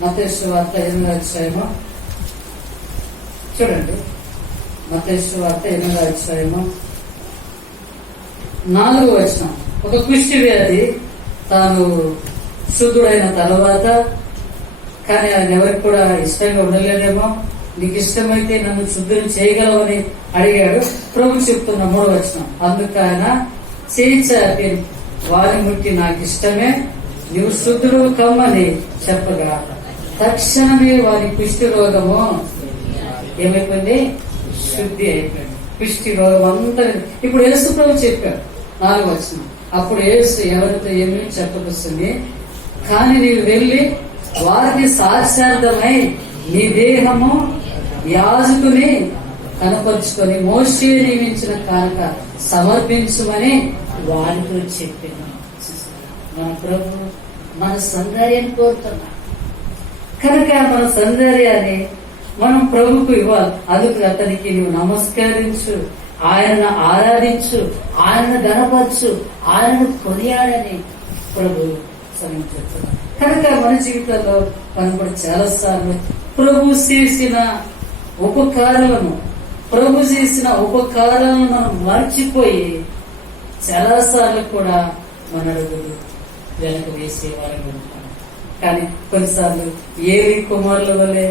మత్తయి సువార్త 8వ అధ్యాయము చూడండి. మత్తయి సువార్త 8వ అధ్యాయము 4వ వచనం. ఒక కుష్టి వ్యాధి తాను శుద్ధుడైన తర్వాత, కానీ ఆయన ఎవరికి కూడా ఇష్టంగా ఉండలేదేమో, నీకు ఇష్టమైతే నన్ను శుద్ధుని చేయగలవని అడిగాడు. ప్రభు చెప్తున్న 3వ వచనం, అందుకు ఆయన చేయి చాపి వారిని ముట్టి నాకు ఇష్టమే, నీవు శుద్ధుడు కమ్మని చెప్పగా తక్షణమే వారి కుష్టి రోగము ఏమైపోయింది? శుద్ధి అయిపోయింది. కుష్టి రోగం అంతా. ఇప్పుడు యేసు ప్రభు చెప్పాడు 4వ వచనం, అప్పుడు యేసు ఎవరితో ఏమీ చెప్పకొస్తుంది, కానీ నీవు వెళ్ళి వారికి సాక్షార్థమై నీ దేహము యాజకుని కనపరుచుకొని మోషే నియమించిన కానుక సమర్పించుమని వారితో చెప్పాను. మన ప్రభు మన సౌందర్యాన్ని కోరుతున్నాడు కనుక మన సౌందర్యాన్ని మనం ప్రభుకు ఇవ్వాలి. అందుకు అతనికి నువ్వు నమస్కరించు, ఆయనను ఆరాధించు, ఆయనను గణపరచు, ఆయనను కొనియాడని ప్రభు సమయం చెప్తున్నాడు. కనుక మన జీవితంలో మనం కూడా చాలాసార్లు ప్రభు చేసిన ఉపకారాలను మనం మర్చిపోయి చాలాసార్లు కూడా మన అడుగులు వెనక వేసేవారు ఉంటాం. కానీ కొన్నిసార్లు ఏవి కుమారుల వల్లే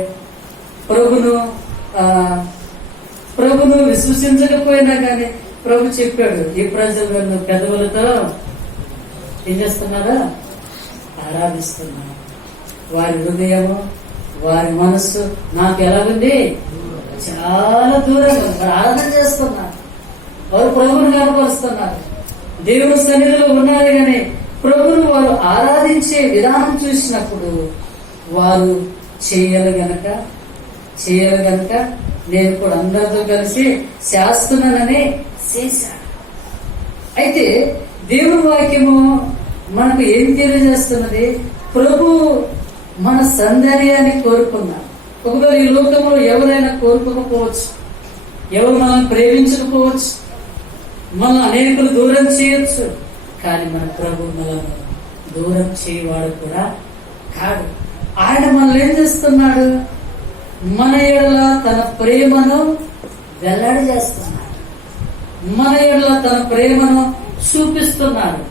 ప్రభును విశ్వసించకపోయినా కానీ ప్రభు చెప్పాడు, ఈ ప్రజలను పెదవులతో ఏం చేస్తున్నారా? ఆరాధిస్తున్నారు. వారి హృదయము, వారి మనస్సు నాకు ఎలాగుంది? చాలా దూరంగా ఆరాధన చేస్తున్నారు. వారు ప్రభుని కనపరుస్తున్నారు, దేవుని సన్నిధిలో ఉన్నారు. కానీ ప్రభును వారు ఆరాధించే విధానం చూసినప్పుడు వారు చేయాలి గనక నేను కూడా అందరితో కలిసి చేస్తున్నానని చేశాను. అయితే దేవుని వాక్యము మనకు ఏం తెలియజేస్తున్నది? ప్రభు మన సౌందర్యాన్ని కోరుకున్నాడు. ఒకవేళ ఈ లోకంలో ఎవరైనా కోరుకోకపోవచ్చు, ఎవరు మనం ప్రేమించకపోవచ్చు, మనం అనేకులు దూరం చేయొచ్చు, కానీ మన ప్రభు మనల్ని దూరం చేయవాడు కూడా కాదు. ఆయన మనల్ని ఏం చేస్తున్నాడు? మన ఎడల తన ప్రేమను వెల్లడి చేస్తున్నాడు, మన ఎడల తన ప్రేమను చూపిస్తున్నాడు.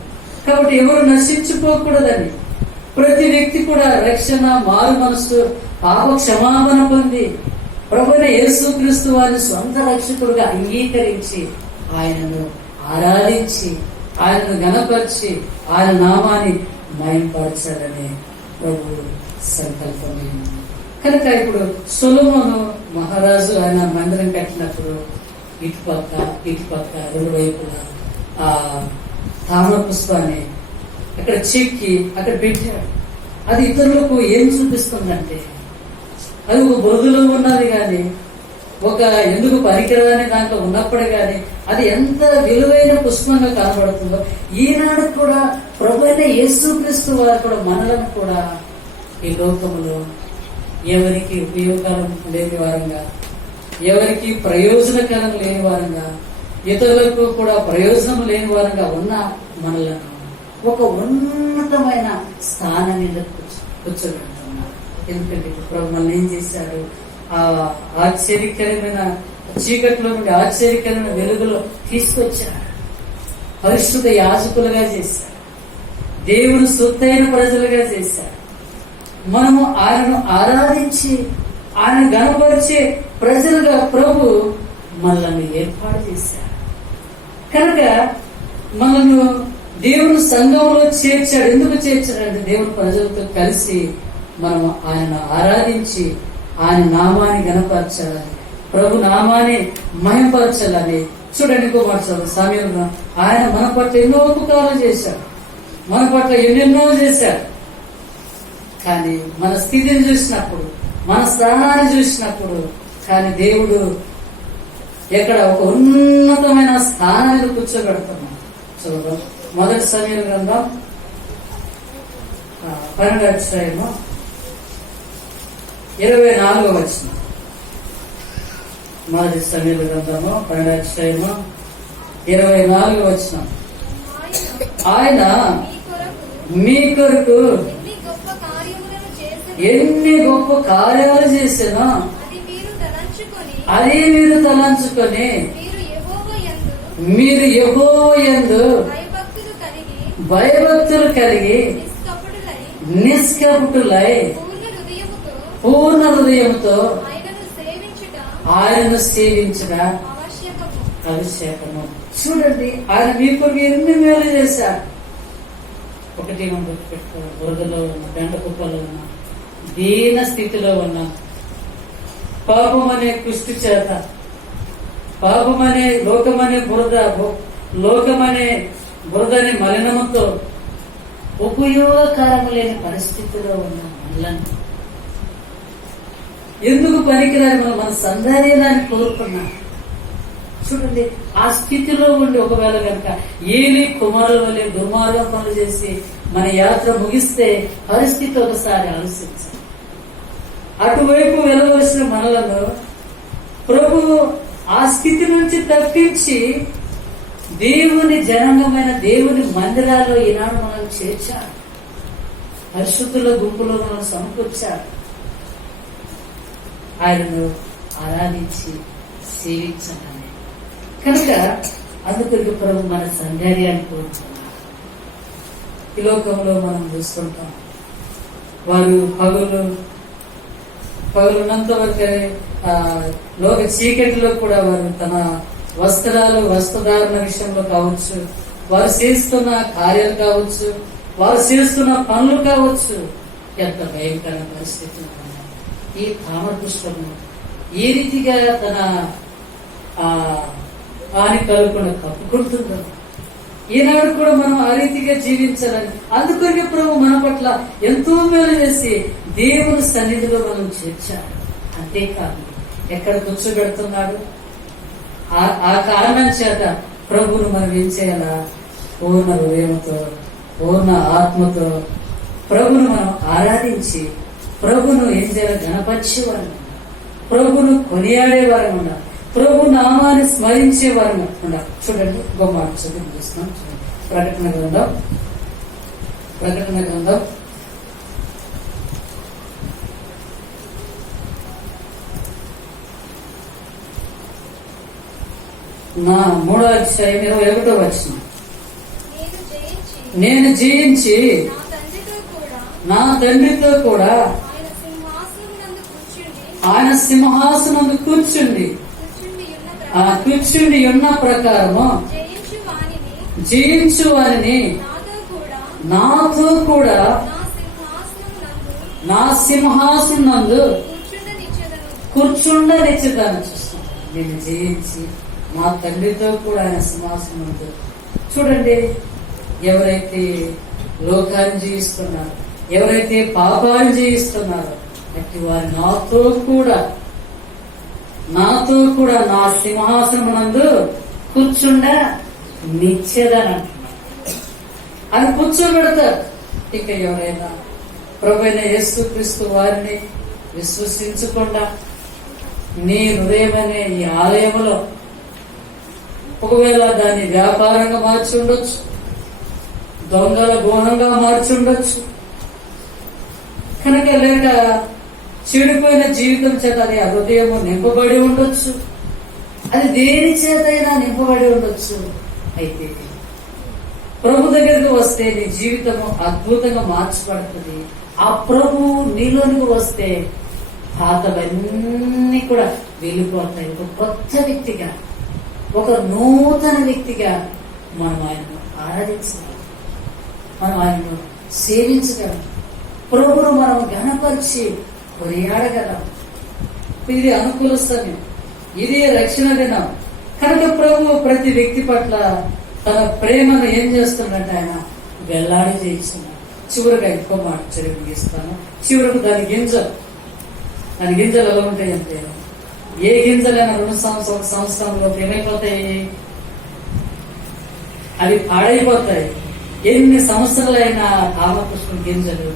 కాబట్టి ఎవరు నశించిపోకూడదని, ప్రతి వ్యక్తి కూడా రక్షణ, మారు మనసు, పాప క్షమాపణ పొంది ప్రభువైన యేసుక్రీస్తు వారిని సొంత రక్షకుడుగా అంగీకరించి ఆయనను ఆరాధించి, ఆయనను గణపరిచి, ఆయన నామాన్ని మహింపరచాలని ప్రభు సంకల్పమైంది. కనుక ఇప్పుడు సొలొమోను మహారాజు ఆయన మందిరం కట్టినప్పుడు ఇటుపక్క రెండు వైపులా ఆ తామర పుష్పాన్ని అక్కడ చెక్కి అక్కడ పెట్టాడు. అది ఇతరులకు ఏం చూపిస్తుందంటే, అది ఒక బొరుదులో ఉన్నది కానీ, ఒక ఎందుకు పనికిరాని దాంట్లో ఉన్నప్పుడు కానీ అది ఎంత విలువైన పుష్పంగా కనబడుతుందో, ఈనాడు కూడా ప్రభువైన యేసుక్రీస్తు వారు కూడా మనలను కూడా ఈ లోకంలో ఎవరికి ఉపయోగకరం లేని వారంగా, ఎవరికి ప్రయోజనకరం లేని వారంగా, ఇతరులకు కూడా ప్రయోజనం లేని వారంగా ఉన్న మనలను ఒక ఉన్నతమైన స్థానాన్ని కూర్చోబెడుతున్నారు. ఎందుకంటే ప్రభు మనల్ని ఏం చేశాడు? ఆ ఆశ్చర్యకరమైన చీకట్లో నుండి ఆశ్చర్యకరమైన వెలుగులో తీసుకొచ్చాడు. పరిశుద్ధ యాజకులుగా చేశాడు, దేవుని సొత్తైన ప్రజలుగా చేశాడు. మనము ఆయనను ఆరాధించి ఆయన గణపరిచే ప్రజలుగా ప్రభు మనల్ని ఏర్పాటు చేశాడు. కనుక మనను దేవుని సంఘంలో చేర్చాడు. ఎందుకు చేర్చాడంటే దేవుని ప్రజలతో కలిసి మనము ఆయనను ఆరాధించి ఆయన నామాన్ని గణపరచాలని, ప్రభు నామాన్ని మహింపరచాలని. చూడండి, ఇంకో మాట చదువు సమయంలో ఆయన మన పట్ల ఎన్నో ఉపకారాలు చేశాడు, మన పట్ల ఎన్నెన్నో చేశాడు. కానీ మన స్థితిని చూసినప్పుడు, మన స్థానాన్ని చూసినప్పుడు, కానీ దేవుడు ఎక్కడ ఒక ఉన్నతమైన స్థానాన్ని కూర్చోబెడుతున్నాడు. చూద్దాం, మొదటి సమయం గ్రంథం 12వ అధ్యాయము 24వ వచనం. మొదటి సమయం గ్రంథము 12వ అధ్యాయము 24వ వచనం. ఆయన మీ కొరకు ఎన్ని గొప్ప కార్యాలు చేశానో అది మీరు తలంచుకొని మీరు యెహోవా యందు భయభక్తులు కలిగి నిష్కపటులై పూర్ణ హృదయంతో ఆయనను సేవించడ అభిషేకము. చూడండి, ఆయన మీకు ఎన్ని మేలు చేశారు. ఒకటి పెట్టుకో, బురదలో ఉన్న, బెండ కుప్పలో ఉన్న, దీన స్థితిలో ఉన్న, పాపం అనే కుష్టి చేత, పాపం అనే లోకమనే బురదని మలినముతో ఉపయోగకరము లేని పరిస్థితిలో ఉన్న మనలను ఎందుకు పనికిరాని మన సంధార్యాన్ని కోరుకున్నాం. చూడండి, ఆ స్థితిలో ఉండి ఒకవేళ కనుక ఏలి కుమారుల వల్లే దుర్మార్గం పనులు చేసి మన యాత్ర ముగిస్తే పరిస్థితి ఒకసారి ఆలోచించాలి. అటువైపు వెళ్ళవలసిన మనలను ప్రభు ఆ స్థితి నుంచి తప్పించి దేవుని జనాంగమైన దేవుని మందిరాల్లో ఈనాడు మనల్ని చేర్చాడు. పరిశుద్ధుల గుంపులో మనల్ని సమకూర్చాడు. ఆయనను ఆరాధించి సేవించాలని కనుక అందుకు ప్రభు మన సౌందర్యాన్ని కోరుతున్నారు. ఈ లోకంలో మనం చూస్తుంటాం, వారు పగలున్నంత వరకే లోక చీకటిలో కూడా వారు తన వస్త్రధారణ విషయంలో కావచ్చు, వారు చేస్తున్న కార్యాలు కావచ్చు, వారు చేస్తున్న పనులు కావచ్చు, ఎంత భయంకర పరిస్థితులు ఉన్నాయి. ఈ కామదుష్టము ఏ రీతిగా తన హాని కలుగుకుండా కప్పుకుంటుందో ఈనాడు కూడా మనం ఆ రీతిగా జీవించాలని అందుకని ప్రభు మన పట్ల ఎంతో మేలు చేసి దేవుని సన్నిధిలో మనం చేర్చాడు. అంతేకాదు ఎక్కడ కూర్చోబెడుతున్నాడు. ఆ కారణం చేత ప్రభువును మనం ఏం చేయాలా? పూర్ణ హృదయంతో, పూర్ణ ఆత్మతో ప్రభువును మనం ఆరాధించి ప్రభువును ఏం చేయాలి? గణపరిచేవారు, ప్రభువును కొనియాడేవారు ఉండాలి, ప్రభు నామాన్ని స్మరించేవారు ఉండాలి. చూడండి, గొప్ప చదువు చూస్తున్నాం. ప్రకటన గ్రంథం 3:21 నేను జయించి నా తండ్రితో కూడా ఆయన సింహాసనం కూర్చుండి ఉన్న ప్రకారము జయించు వారిని నాతో కూడా నా సింహాసనం నందు కూర్చుండనిచ్చుతాను. చూస్తాను, నేను జయించి నా తండ్రితో కూడా ఆయన సింహాసనం నందు. చూడండి, ఎవరైతే లోకాన్ని జీవిస్తున్నారో, ఎవరైతే పాపాన్ని జీవిస్తున్నారో అట్టి వారు నాతో కూడా నా సింహాసనం నందు కూర్చుండ నిచ్చేదనంటున్నారు. అని కూర్చోబెడతారు. ఇక ఎవరైనా ప్రభువైన యేసుక్రీస్తు వారిని విశ్వసించకుండా నీ హృదయమనే ఈ ఆలయంలో ఒకవేళ దాన్ని వ్యాపారంగా మార్చి ఉండొచ్చు, దొంగల గోణంగా మార్చి ఉండొచ్చు, కనుక లేక చెడిపోయిన జీవితం చేత అది హృదయము నింపబడి ఉండొచ్చు, అది దేని చేతైనా నింపబడి ఉండొచ్చు. అయితే ప్రభు దగ్గరికి వస్తే నీ జీవితము అద్భుతంగా మార్చబడుతుంది. ఆ ప్రభు నీలోనికి వస్తే పాతవన్నీ కూడా వెళ్ళిపోతాయి. ఒక కొత్త వ్యక్తిగా, ఒక నూతన వ్యక్తిగా మనం ఆయనను ఆరాధించగలం, మనం ఆయనను సేవించగలం, ప్రభువును మనం ఘనపరిచి కొనియాడగలం. ఇది అనుకూల సమయం, ఇది రక్షణ దినం. కనుక ప్రభు ప్రతి వ్యక్తి పట్ల తన ప్రేమను ఏం చేస్తున్నట్టు ఆయన వెల్లాడి చేయిస్తున్నాడు. చివరిగా ఎక్కువ మాట ముగిస్తాను. చివరకు దాని గింజలు ఎలా ఉంటాయంటే, ఏ గింజలైనా 2 సంవత్సరంలో ఏమైపోతాయి? అవి పాడైపోతాయి. ఎన్ని సంవత్సరాలైనా కామకృష్ణ గింజలు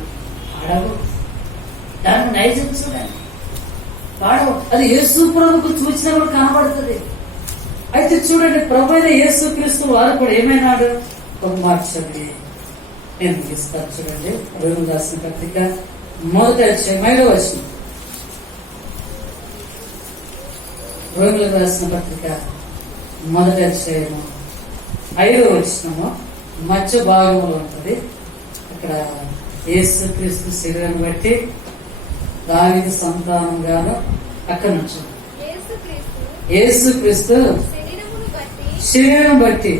పాడవు. దాన్ని నైజం చూడండి, పాడవు. అది యేసు ప్రభుకు చూసినప్పుడు కనబడుతుంది. అయితే చూడండి, ప్రభు అయిన యేసుక్రీస్తు వారు కూడా ఏమైనాడు? ఒక మాట చదివి నేను ముగిస్తాను. చూడండి, రోమిలకు రాసిన పత్రిక మొదటి అధ్యాయం 5వ వచనం. రోమిలకు రాసిన పత్రిక మొదటి అధ్యాయము 5వ వచనము మధ్య భాగంలో ఉంటుంది. అక్కడ యేసుక్రీస్తు శరీరాన్ని బట్టి దావీదు సంతానంగాను అక్కడ నుంచి యేసుక్రీస్తు శరీరం బట్టి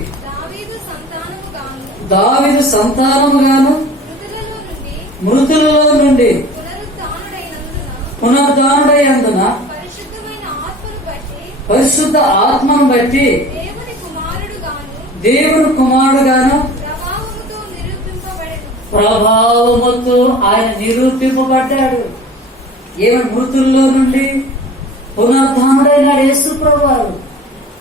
దావీదు సంతానముగాను మృతులలో నుండి పునరుద్ధానుడైనందున పరిశుద్ధ ఆత్మను బట్టి దేవుని కుమారుడుగాను ప్రభావముతో ఆయన నిరూపింపబడ్డాడు. ఏమని? మృతుల్లో నుండి పునరుద్ధానుడైనాడు యేసు ప్రభువారు.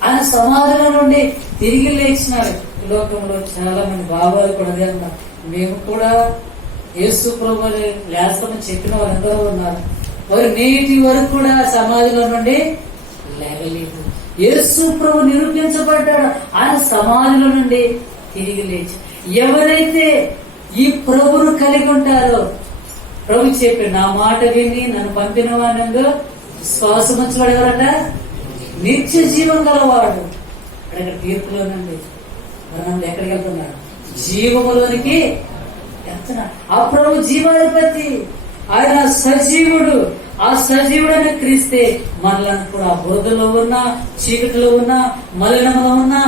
ఆయన సమాధిలో నుండి తిరిగి లేచినాడు. ఈ లోకంలో చాలా మంది బాబాలు కూడా అదే అన్నారు. మేము కూడా యేసు ప్రభువుని లేస్తామని చెప్పిన వాళ్ళందరూ ఉన్నారు. వారు నేటి వరకు కూడా సమాధిలో నుండి లేగలేదు. యేసు ప్రభు నిరూపించబడ్డాడు. ఆయన సమాధిలో నుండి తిరిగి లేచి ఎవరైతే ఈ ప్రభువును కలిగి ఉంటారో, ప్రభు చెప్పి నా మాట విని నన్ను పంపిన వాడు విశ్వాసం వచ్చేవాడు ఎవరట? నిత్య జీవం గలవాడు. అక్కడ తీర్పులోనండి మనం ఎక్కడికి వెళ్తున్నాడు? జీవములోనికి వెళ్తున్నాడు. ఆ ప్రభు జీవాధిపతి, ఆయన సజీవుడు. ఆ సజీవుడని క్రీస్తే మనలను కూడా బురదలో ఉన్నా, చీకటిలో ఉన్నా, మలినంలో ఉన్నా,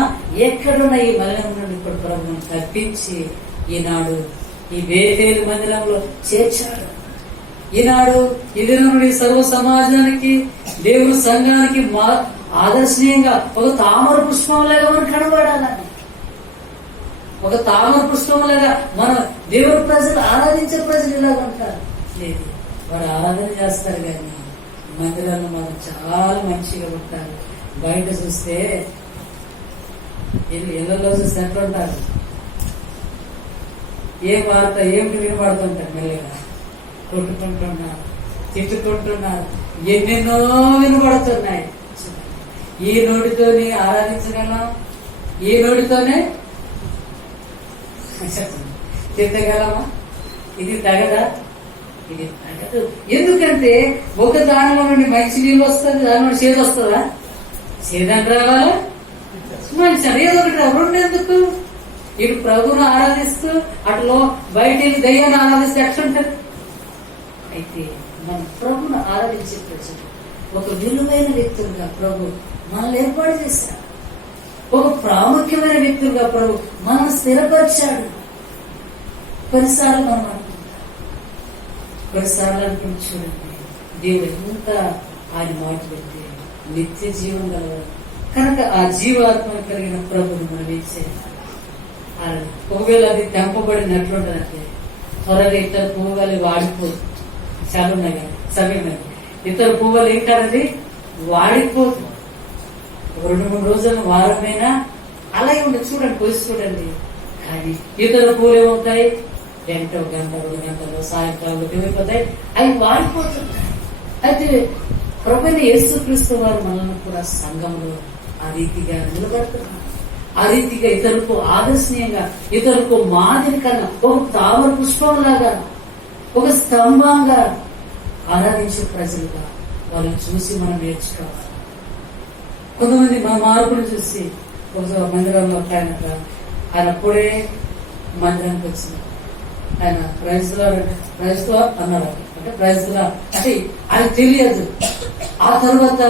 ఎక్కడున్నా ఈ మలినం నుండి ఇప్పుడు ప్రభుత్వం తప్పించి ఈనాడు ఈ వేవేలు మందిరంలో చేర్చాడు. ఈనాడు ఈ దినముడి సర్వ సమాజానికి, దేవుని సంఘానికి ఆదర్శనీయంగా ఒక తామర పుష్పంలాగా మనం కనబడాలని, ఒక తామర పుష్పంలాగా మన దేవుని ప్రజలు ఆరాధించే ప్రజలు ఇలాగ ఉంటారు. లేదు, వారు ఆరాధన చేస్తారు కానీ మందిరాల్లో మనం చాలా మంచిగా ఉంటారు. బయట చూస్తే ఇళ్లలో చూస్తే ఎట్లా ఉంటారు? ఏ వార్త ఏమిటి వినబడుతుంటారు? మెల్లగా కొట్టుకుంటున్నారు, తిట్టుకుంటున్నారు, ఎన్నెన్నో వినబడుతున్నాయి. ఈ నోటితోనే ఆరాధించగలం, ఈ నోటితోనే తిట్టగలమా? ఇది తగదా? ఇది తగదు. ఎందుకంటే ఒక దానిలో నుండి మంచి నీళ్ళు వస్తుంది, దాని నుండి చేదు వస్తుందా? చేదని రావాలా, మంచి ఏదో ఒకటి రెండు. ఎందుకు? ఇటు ప్రభువును ఆరాధిస్తూ అటులో బయట దయ్యాన్ని ఆరాధిస్తే ఎట్లుంటది? అయితే మన ప్రభువును ఆరాధించే ప్రజలు ఒక విలువైన వ్యక్తులుగా ప్రభు మనల్ని ఏర్పాటు చేశాడు. ఒక ప్రాముఖ్యమైన వ్యక్తులుగా ప్రభు మనల్ని స్థిరపరిచాడు. కొన్నిసార్లు మనం అనుకుంటాం, కొన్నిసార్లు అనుకుంటు చూడండి, దేవుడు ఎంత ఆయన మాట పెట్టి నిత్య జీవం గలవాడు కనుక ఆ జీవాత్మను కలిగిన ప్రభుని మనం ఇచ్చేయాలి. ఒకవేళ అది తెంపబడినట్లుంటదంటే త్వరగా ఇతర పువ్వులు వాడిపోదు. చాలా ఉన్నాయి కదా సమయం, ఇతర పువ్వులు ఏంటది వాడిపోతుంది. 2-3 రోజులు, వారమైనా అలాగే ఉండదు. చూడండి, పోసి చూడండి. కానీ ఇతర పూలు ఏమవుతాయి? గంట, 2 గంటలు, సాయంత్రాలు ఏమైపోతాయి? అవి వాడిపోతుంటాయి. అయితే ప్రభువైన యేసుక్రీస్తు వారు మనల్ని కూడా సంఘంలో ఆ రీతిగా నిలబడుతున్నారు. ఆ రీతిగా ఇతరులకు ఆదర్శనీయంగా, ఇతరులకు మాదిరికన్నా ఒక తామర పుష్పంలాగా, ఒక స్తంభంగా ఆరాధించే ప్రజలుగా వాళ్ళని చూసి మనం నేర్చుకోవాలి. కొంతమంది మా మార్పును చూసి ఒక మందిరంలో ఆయన అప్పుడే మందిరానికి వచ్చింది. ఆయన ప్రైజ్లో అన్నారు. అంటే ప్రైజ్లో అంటే ఆయన తెలియదు. ఆ తర్వాత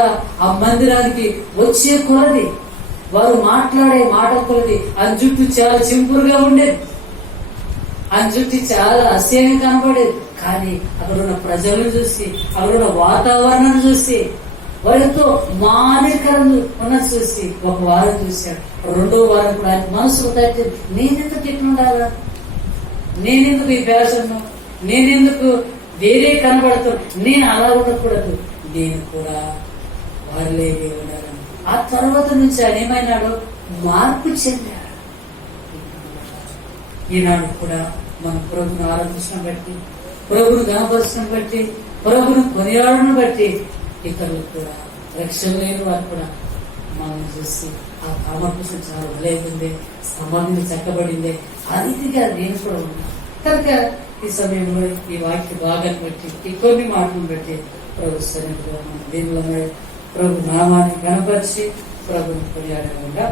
ఆ మందిరానికి వచ్చే కొలది, వారు మాట్లాడే మాట కొలది ఆయన జుట్టు చాలా చింపురుగా ఉండేది, ఆయన జుట్టు చాలా అసహ్యంగా కనపడేది. కానీ అక్కడున్న ప్రజలను చూసి, అక్కడున్న వాతావరణం చూసి, వారితో మాదిరికరంగా ఉన్న చూసి ఒక వారం చూశాడు. 2వ వారం కూడా ఆయన మనసు తట్టి, నేనెందుకు ఎట్లుండాలా, నేనెందుకు ఈ ఫ్యాషన్, నేనెందుకు వేరే కనబడుతున్నా, నేను అలా ఉండకూడదు, నేను కూడా వారిలేదే ఉండాలని. ఆ తర్వాత నుంచి ఆయన ఏమైనాడు? మార్పు చెందాడు. ఈనాడు కూడా మన ప్రభుని ఆరాధించడం బట్టి, ప్రభుని గణపరచడం బట్టి, ప్రభుని కొనియాడడం బట్టి ఇతరులు కూడా రక్షణ లేని వారు కూడా మనం చూసి ఆ కామర్పుషం చాలా వలైంది, సంబంధం చెక్కబడింది. ఆ రీతిగా నేను కూడా ఉన్నాను. కనుక ఈ సమయంలో ఈ వాక్య భాగాన్ని బట్టి ఈ కొన్ని మాటలను బట్టి ప్రభు సన్నిధిలో మన దీనిలో ప్రభు నామాన్ని కనపరిచి ప్రభుని కొనియాడకుండా